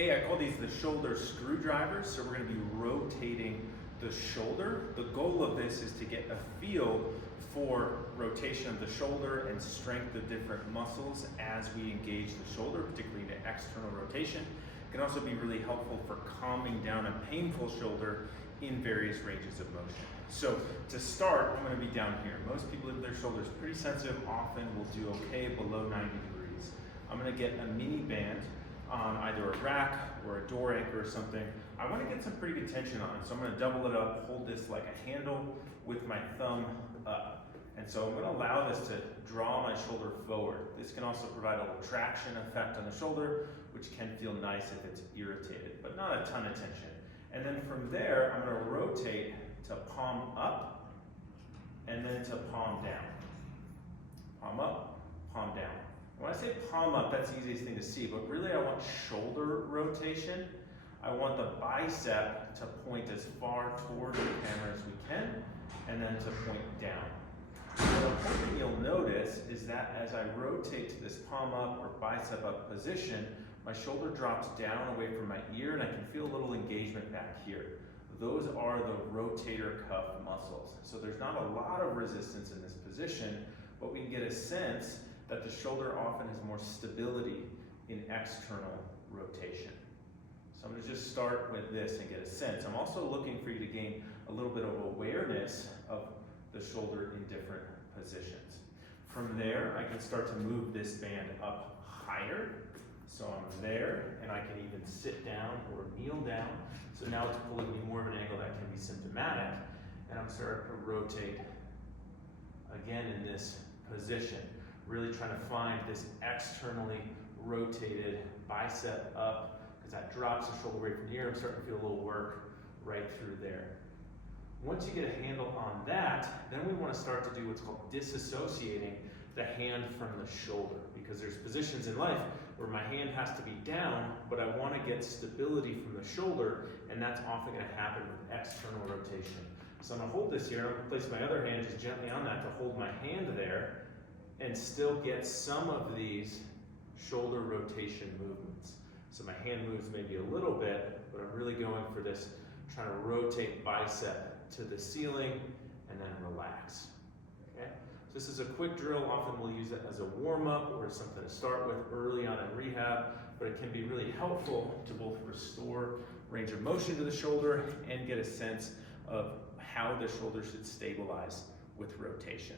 Hey, I call these the shoulder screwdrivers. So we're going to be rotating the shoulder. The goal of this is to get a feel for rotation of the shoulder and strength of different muscles as we engage the shoulder, particularly the external rotation. It can also be really helpful for calming down a painful shoulder in various ranges of motion. So to start, I'm going to be down here. Most people with their shoulders pretty sensitive often will do okay below 90 degrees. I'm going to get a mini band on either a rack or a door anchor or something. I want to get some pretty good tension on it. So I'm going to double it up, hold this like a handle with my thumb up. And so I'm going to allow this to draw my shoulder forward. This can also provide a little traction effect on the shoulder, which can feel nice if it's irritated, but not a ton of tension. And then from there, I'm going to rotate to palm up and then to palm down. Palm up, palm down. When I say palm up, that's the easiest thing to see, but really I want shoulder rotation. I want the bicep to point as far toward the camera as we can, and then to point down. What I'm hoping you'll notice is that as I rotate to this palm up or bicep up position, my shoulder drops down away from my ear and I can feel a little engagement back here. Those are the rotator cuff muscles. So there's not a lot of resistance in this position, but we can get a sense that the shoulder often has more stability in external rotation. So I'm going to just start with this and get a sense. I'm also looking for you to gain a little bit of awareness of the shoulder in different positions. From there, I can start to move this band up higher. So I'm there, and I can even sit down or kneel down. So now it's pulling me more of an angle that can be symptomatic, and I'm starting to rotate again in this position. Really trying to find this externally rotated bicep up, because that drops the shoulder away from the ear. I'm starting to feel a little work right through there. Once you get a handle on that, then we want to start to do what's called disassociating the hand from the shoulder, because there's positions in life where my hand has to be down, but I want to get stability from the shoulder, and that's often going to happen with external rotation. So I'm going to hold this here, I'm going to place my other hand just gently on that to hold my hand there, and still get some of these shoulder rotation movements. So my hand moves maybe a little bit, but I'm really going for this, trying to rotate bicep to the ceiling and then relax. Okay? So this is a quick drill. Often we'll use it as a warm-up or something to start with early on in rehab, but it can be really helpful to both restore range of motion to the shoulder and get a sense of how the shoulder should stabilize with rotation.